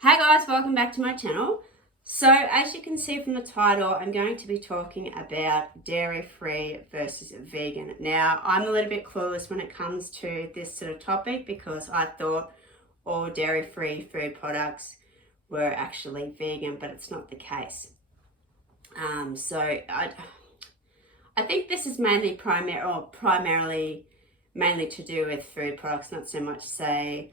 Hey guys, welcome back to my channel. So as you can see from the title, I'm going to be talking about dairy-free versus vegan. Now, I'm a little bit clueless when it comes to this sort of topic because I thought all dairy-free food products were actually vegan, but it's not the case. I think this is primarily mainly to do with food products, not so much say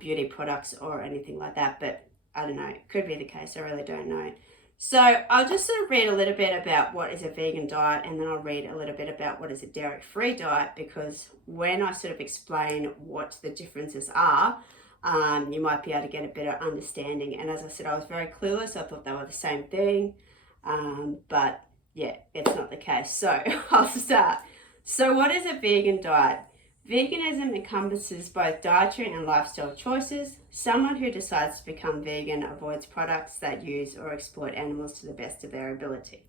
beauty products or anything like that, but I don't know, it could be the case, I really don't know. So I'll just sort of read a little bit about what is a vegan diet, and then I'll read a little bit about what is a dairy-free diet, because when I sort of explain what the differences are, you might be able to get a better understanding. And as I said, I was very clueless. I thought they were the same thing, but yeah, it's not the case. So I'll start. So what is a vegan diet? Veganism encompasses both dietary and lifestyle choices. Someone who decides to become vegan avoids products that use or exploit animals to the best of their ability.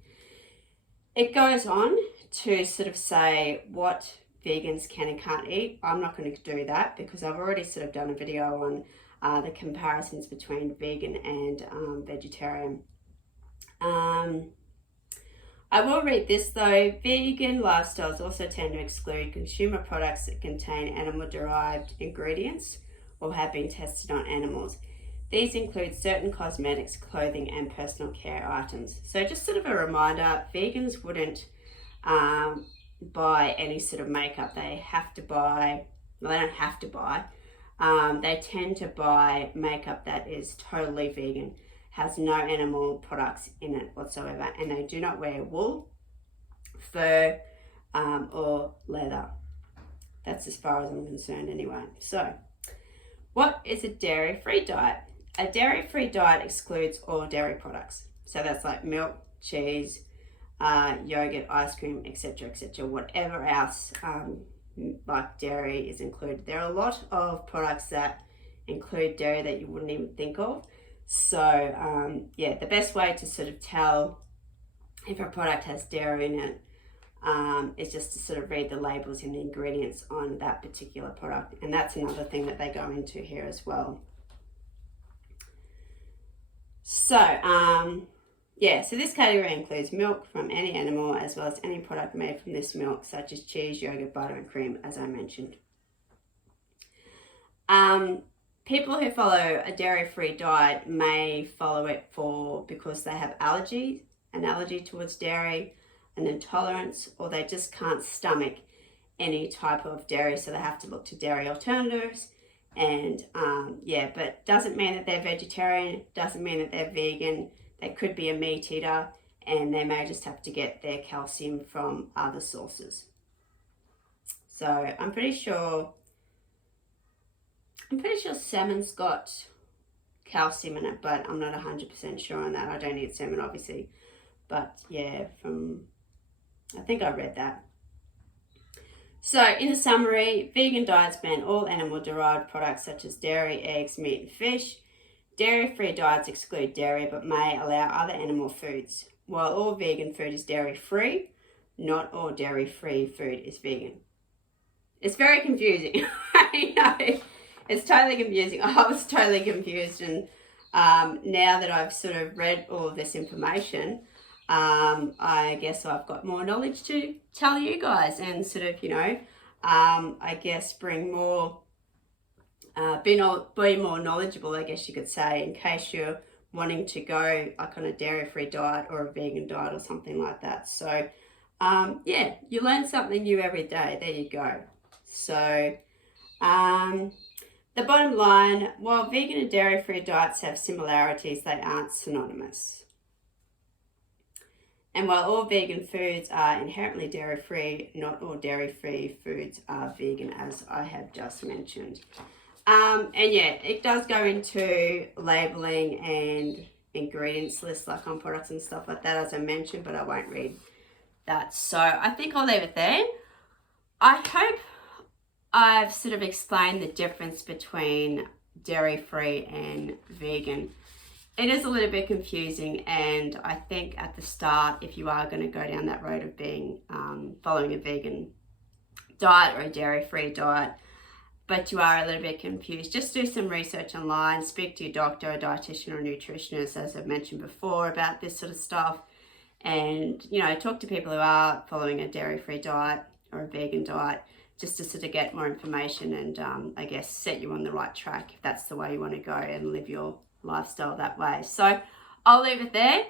It goes on to sort of say what vegans can and can't eat. I'm not going to do that because I've already sort of done a video on the comparisons between vegan and vegetarian. I will read this though. Vegan lifestyles also tend to exclude consumer products that contain animal-derived ingredients or have been tested on animals. These include certain cosmetics, clothing, and personal care items. So just sort of a reminder, vegans wouldn't buy any sort of makeup. They have to buy, well, they don't have to buy. They tend to buy makeup that is totally vegan, has no animal products in it whatsoever, and they do not wear wool, fur, or leather. That's as far as I'm concerned anyway. So, what is a dairy-free diet? A dairy-free diet excludes all dairy products. So that's like milk, cheese, yogurt, ice cream, etc., etc. Whatever else like dairy is included. There are a lot of products that include dairy that you wouldn't even think of. So yeah, the best way to sort of tell if a product has dairy in it is just to sort of read the labels and the ingredients on that particular product. And that's another thing that they go into here as well. So yeah, so this category includes milk from any animal as well as any product made from this milk, such as cheese, yogurt, butter, and cream, as I mentioned. People who follow a dairy-free diet may follow it because they have an allergy towards dairy, an intolerance, or they just can't stomach any type of dairy, so they have to look to dairy alternatives. And yeah, but doesn't mean that they're vegetarian, doesn't mean that they're vegan. They could be a meat eater, and they may just have to get their calcium from other sources. So I'm pretty sure salmon's got calcium in it, but I'm not 100% sure on that. I don't eat salmon, obviously. But yeah, I think I read that. So in a summary, vegan diets ban all animal-derived products such as dairy, eggs, meat, and fish. Dairy-free diets exclude dairy but may allow other animal foods. While all vegan food is dairy-free, not all dairy-free food is vegan. It's very confusing. I know. It's totally confusing. I was totally confused, and now that I've sort of read all of this information, I guess I've got more knowledge to tell you guys and sort of, I guess bring more, be more knowledgeable, I guess you could say, in case you're wanting to go like on a dairy-free diet or a vegan diet or something like that. So, yeah, you learn something new every day. There you go. So, the bottom line, while vegan and dairy-free diets have similarities, they aren't synonymous. And while all vegan foods are inherently dairy-free, not all dairy-free foods are vegan, as I have just mentioned. And yeah, it does go into labeling and ingredients lists like on products and stuff like that, as I mentioned, but I won't read that. So I think I'll leave it there. I hope I've sort of explained the difference between dairy-free and vegan. It is a little bit confusing, and I think at the start, if you are going to go down that road of being following a vegan diet or a dairy-free diet, but you are a little bit confused, just do some research online, speak to your doctor, a dietitian or nutritionist, as I've mentioned before, about this sort of stuff. And, you know, talk to people who are following a dairy-free diet or a vegan diet, just to sort of get more information and I guess set you on the right track if that's the way you want to go and live your lifestyle that way. So I'll leave it there.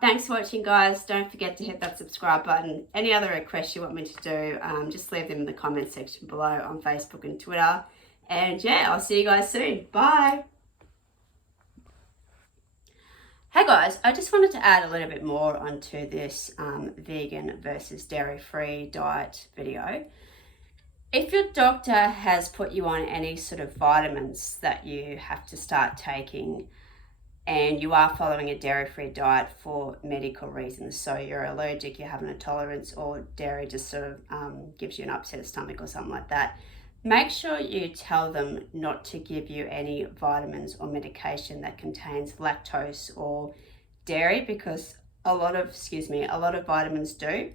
Thanks for watching, guys. Don't forget to hit that subscribe button. Any other requests you want me to do, just leave them in the comment section below on Facebook and Twitter. And yeah, I'll see you guys soon. Bye. Hey guys, I just wanted to add a little bit more onto this vegan versus dairy-free diet video. If your doctor has put you on any sort of vitamins that you have to start taking, and you are following a dairy-free diet for medical reasons, so you're allergic, you're having a intolerance, or dairy just sort of gives you an upset stomach or something like that, make sure you tell them not to give you any vitamins or medication that contains lactose or dairy, because a lot of vitamins do.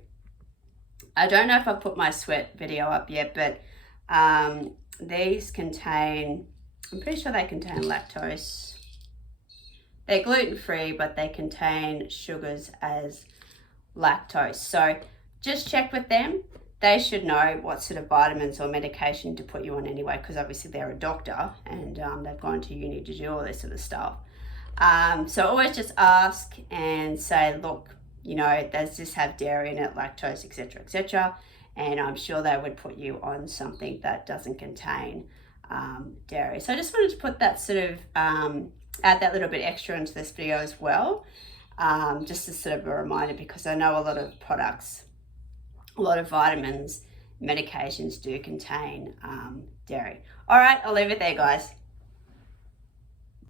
I don't know if I put my sweat video up yet, but these contain, I'm pretty sure they contain lactose. They're gluten-free, but they contain sugars as lactose. So just check with them. They should know what sort of vitamins or medication to put you on anyway, because obviously they're a doctor and they've gone to uni to do all this sort of stuff. So always just ask and say, look, you know, does this have dairy in it, lactose, etc., etc.? And I'm sure they would put you on something that doesn't contain dairy. So I just wanted to put that sort of, add that little bit extra into this video as well, just as sort of a reminder, because I know a lot of products, a lot of vitamins, medications do contain dairy. All right, I'll leave it there, guys.